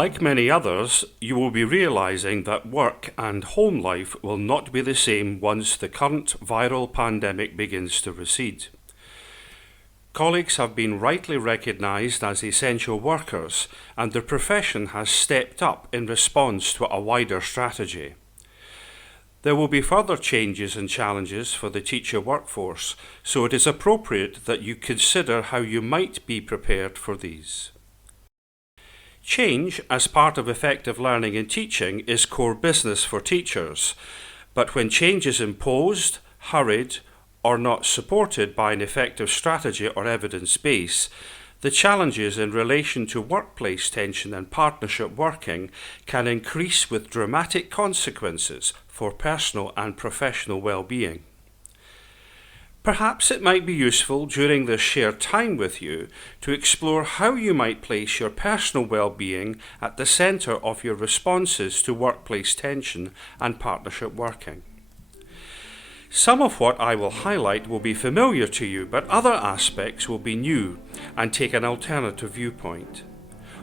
Like many others, you will be realising that work and home life will not be the same once the current viral pandemic begins to recede. Colleagues have been rightly recognised as essential workers, and the profession has stepped up in response to a wider strategy. There will be further changes and challenges for the teacher workforce, so it is appropriate that you consider how you might be prepared for these. Change, as part of effective learning and teaching, is core business for teachers, but when change is imposed, hurried, or not supported by an effective strategy or evidence base, the challenges in relation to workplace tension and partnership working can increase with dramatic consequences for personal and professional well-being. Perhaps it might be useful during this shared time with you to explore how you might place your personal well-being at the centre of your responses to workplace tension and partnership working. Some of what I will highlight will be familiar to you, but other aspects will be new and take an alternative viewpoint.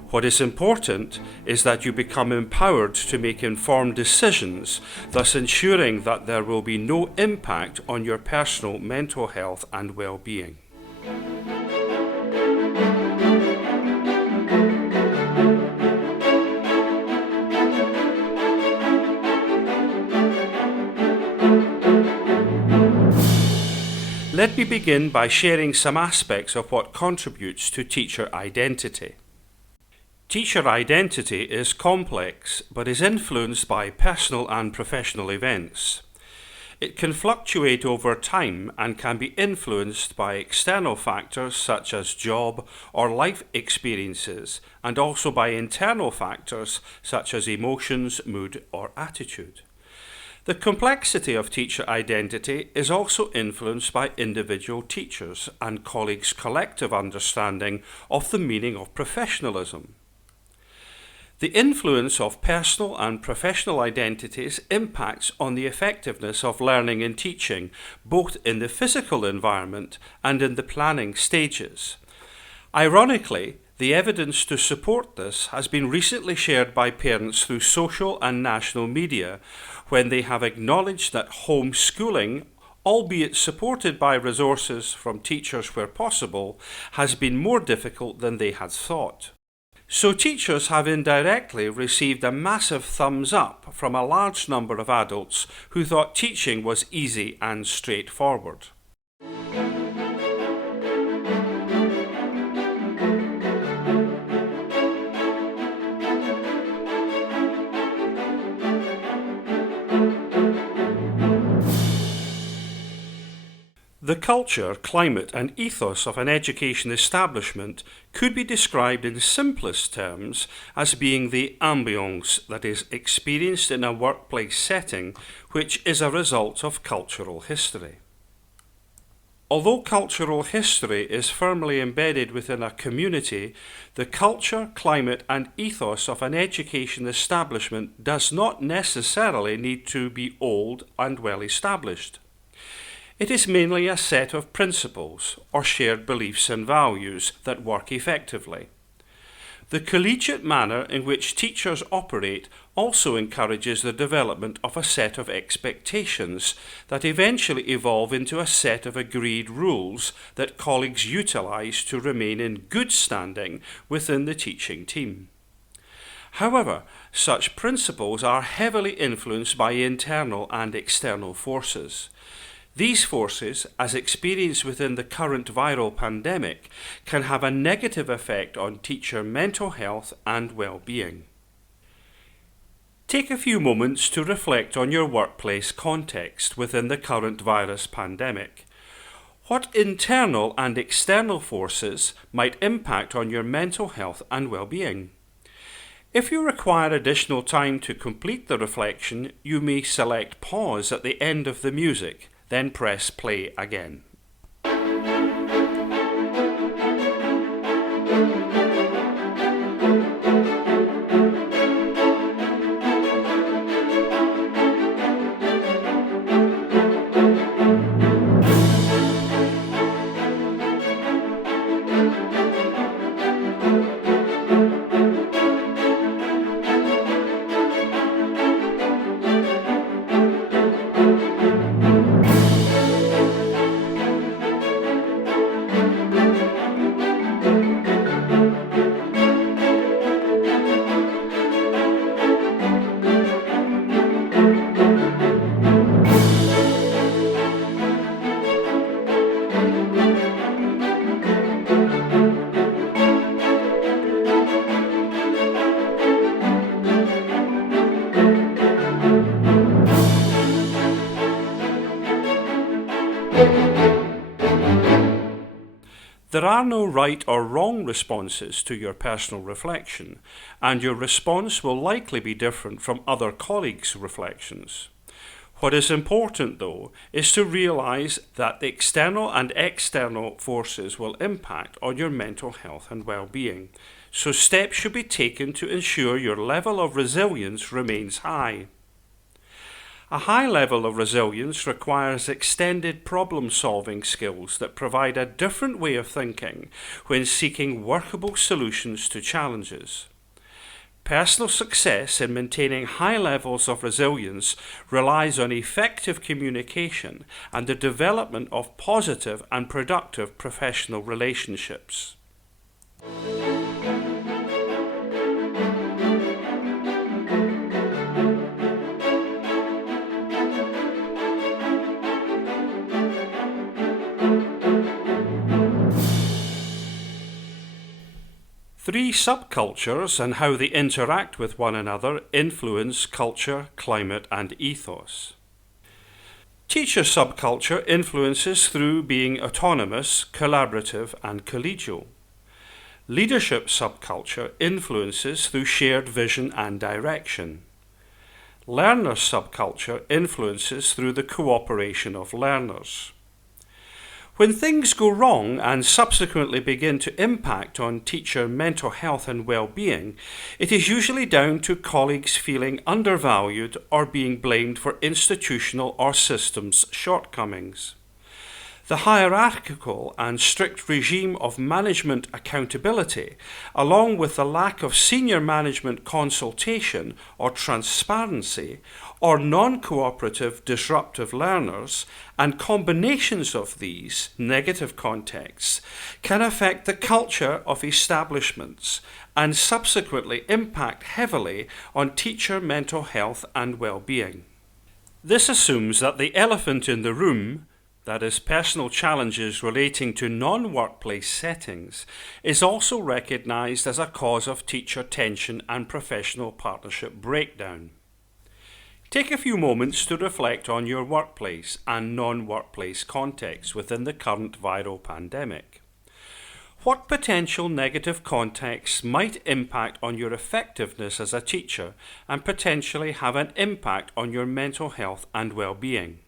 What is important is that you become empowered to make informed decisions, thus ensuring that there will be no impact on your personal mental health and well-being. Let me begin by sharing some aspects of what contributes to teacher identity. Teacher identity is complex, but is influenced by personal and professional events. It can fluctuate over time and can be influenced by external factors such as job or life experiences, and also by internal factors such as emotions, mood, or attitude. The complexity of teacher identity is also influenced by individual teachers and colleagues' collective understanding of the meaning of professionalism. The influence of personal and professional identities impacts on the effectiveness of learning and teaching, both in the physical environment and in the planning stages. Ironically, the evidence to support this has been recently shared by parents through social and national media, when they have acknowledged that homeschooling, albeit supported by resources from teachers where possible, has been more difficult than they had thought. So teachers have indirectly received a massive thumbs up from a large number of adults who thought teaching was easy and straightforward. The culture, climate and ethos of an education establishment could be described in simplest terms as being the ambience that is experienced in a workplace setting, which is a result of cultural history. Although cultural history is firmly embedded within a community, the culture, climate and ethos of an education establishment does not necessarily need to be old and well established. It is mainly a set of principles or shared beliefs and values that work effectively. The collegiate manner in which teachers operate also encourages the development of a set of expectations that eventually evolve into a set of agreed rules that colleagues utilise to remain in good standing within the teaching team. However, such principles are heavily influenced by internal and external forces. These forces, as experienced within the current viral pandemic, can have a negative effect on teacher mental health and well-being. Take a few moments to reflect on your workplace context within the current virus pandemic. What internal and external forces might impact on your mental health and well-being? If you require additional time to complete the reflection, you may select pause at the end of the music, then press play again. There are no right or wrong responses to your personal reflection, and your response will likely be different from other colleagues' reflections. What is important, though, is to realise that the external and external forces will impact on your mental health and well-being, so steps should be taken to ensure your level of resilience remains high. A high level of resilience requires extended problem-solving skills that provide a different way of thinking when seeking workable solutions to challenges. Personal success in maintaining high levels of resilience relies on effective communication and the development of positive and productive professional relationships. Three subcultures and how they interact with one another influence culture, climate, and ethos. Teacher subculture influences through being autonomous, collaborative, and collegial. Leadership subculture influences through shared vision and direction. Learner subculture influences through the cooperation of learners. When things go wrong and subsequently begin to impact on teacher mental health and well-being, it is usually down to colleagues feeling undervalued or being blamed for institutional or systems shortcomings. The hierarchical and strict regime of management accountability, along with the lack of senior management consultation or transparency, or non-cooperative disruptive learners, and combinations of these negative contexts, can affect the culture of establishments and subsequently impact heavily on teacher mental health and well-being. This assumes that the elephant in the room, that is, personal challenges relating to non-workplace settings, is also recognised as a cause of teacher tension and professional partnership breakdown. Take a few moments to reflect on your workplace and non-workplace context within the current viral pandemic. What potential negative contexts might impact on your effectiveness as a teacher and potentially have an impact on your mental health and well-being?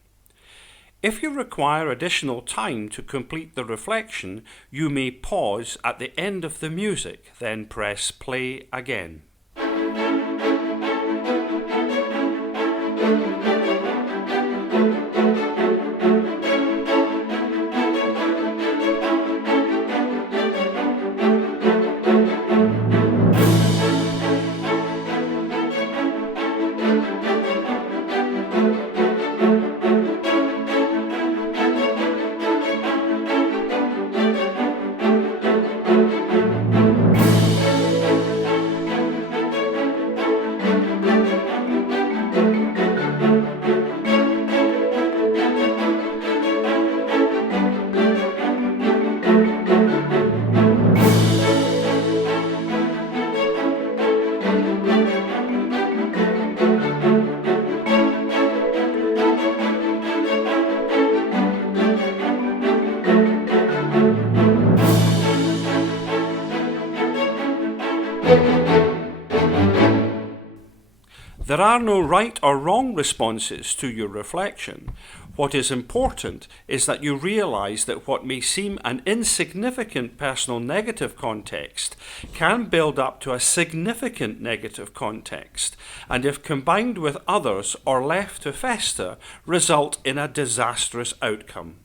If you require additional time to complete the reflection, you may pause at the end of the music, then press play again. There are no right or wrong responses to your reflection. What is important is that you realise that what may seem an insignificant personal negative context can build up to a significant negative context, and if combined with others or left to fester, result in a disastrous outcome.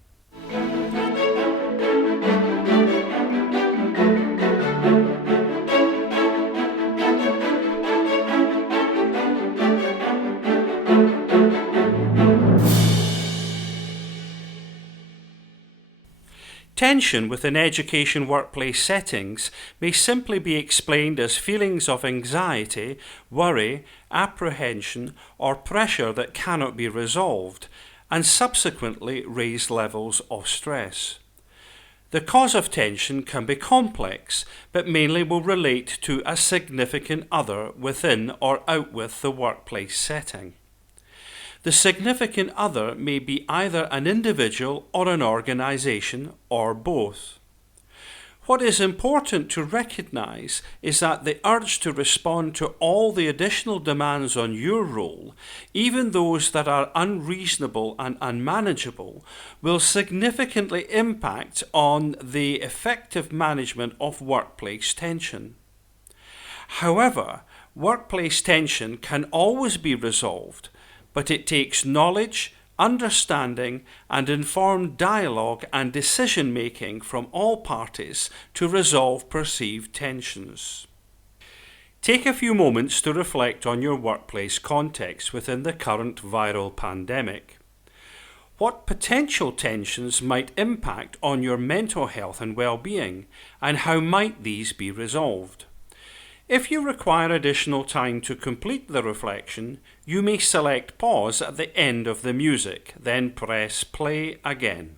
Tension within education workplace settings may simply be explained as feelings of anxiety, worry, apprehension, or pressure that cannot be resolved, and subsequently raised levels of stress. The cause of tension can be complex, but mainly will relate to a significant other within or out with the workplace setting. The significant other may be either an individual or an organisation or both. What is important to recognise is that the urge to respond to all the additional demands on your role, even those that are unreasonable and unmanageable, will significantly impact on the effective management of workplace tension. However, workplace tension can always be resolved, but it takes knowledge, understanding and informed dialogue and decision-making from all parties to resolve perceived tensions. Take a few moments to reflect on your workplace context within the current viral pandemic. What potential tensions might impact on your mental health and well-being, and how might these be resolved? If you require additional time to complete the reflection, you may select pause at the end of the music, then press play again.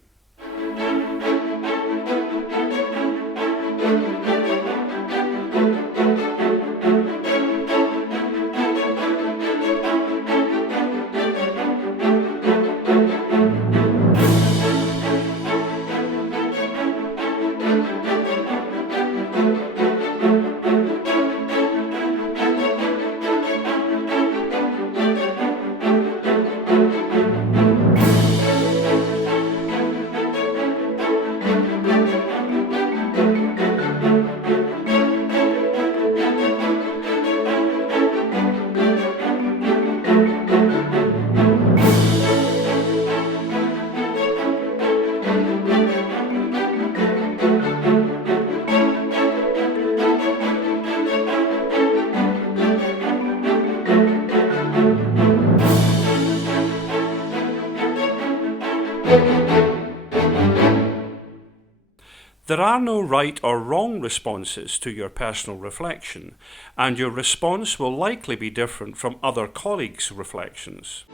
There are no right or wrong responses to your personal reflection, and your response will likely be different from other colleagues' reflections.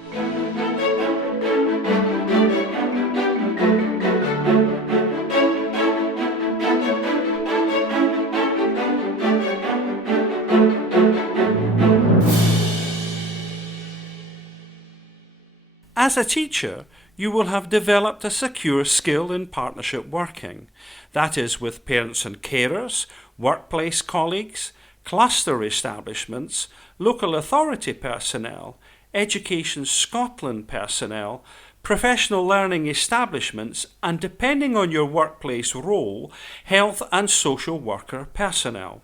As a teacher, you will have developed a secure skill in partnership working, that is with parents and carers, workplace colleagues, cluster establishments, local authority personnel, Education Scotland personnel, professional learning establishments and, depending on your workplace role, health and social worker personnel.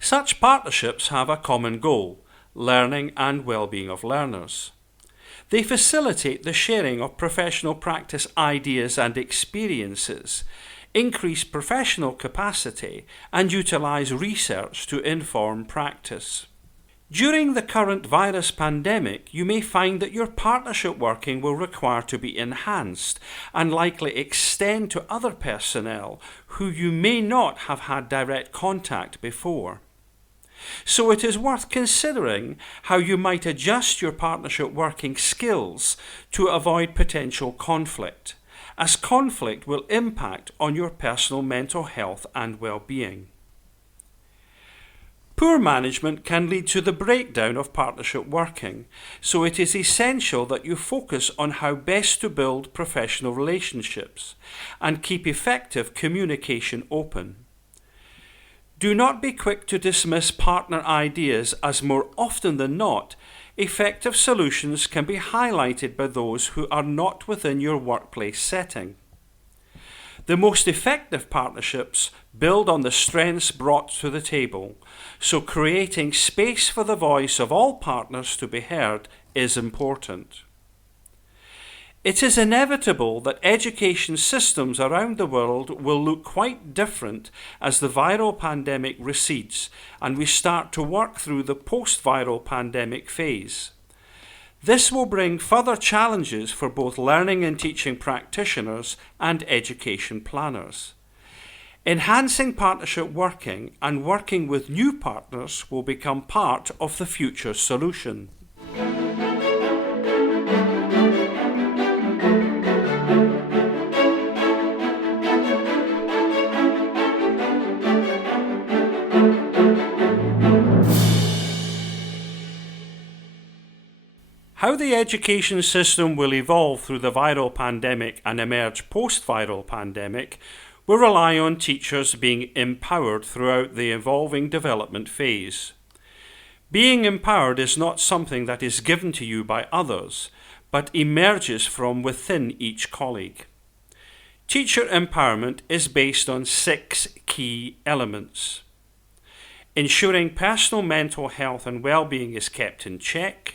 Such partnerships have a common goal: learning and well-being of learners. They facilitate the sharing of professional practice ideas and experiences, increase professional capacity, and utilise research to inform practice. During the current virus pandemic, you may find that your partnership working will require to be enhanced and likely extend to other personnel who you may not have had direct contact before. So it is worth considering how you might adjust your partnership working skills to avoid potential conflict, as conflict will impact on your personal mental health and well-being. Poor management can lead to the breakdown of partnership working, so it is essential that you focus on how best to build professional relationships and keep effective communication open. Do not be quick to dismiss partner ideas, as more often than not, effective solutions can be highlighted by those who are not within your workplace setting. The most effective partnerships build on the strengths brought to the table, so creating space for the voice of all partners to be heard is important. It is inevitable that education systems around the world will look quite different as the viral pandemic recedes and we start to work through the post-viral pandemic phase. This will bring further challenges for both learning and teaching practitioners and education planners. Enhancing partnership working and working with new partners will become part of the future solution. How How the education system will evolve through the viral pandemic and emerge post-viral pandemic will rely on teachers being empowered throughout the evolving development phase. Being empowered is not something that is given to you by others, but emerges from within each colleague. Teacher empowerment is based on 6 key elements. Ensuring personal mental health and well-being is kept in check.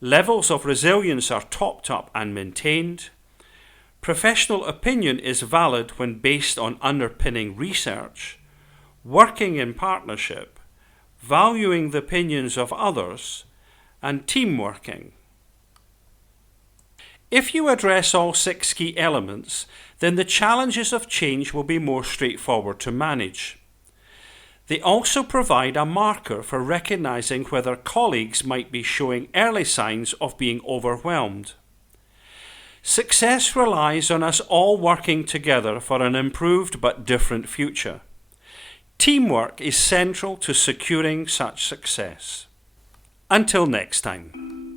Levels of resilience are topped up and maintained. Professional opinion is valid when based on underpinning research. Working in partnership. Valuing the opinions of others. And teamworking. If you address all 6 key elements, then the challenges of change will be more straightforward to manage. They also provide a marker for recognizing whether colleagues might be showing early signs of being overwhelmed. Success relies on us all working together for an improved but different future. Teamwork is central to securing such success. Until next time.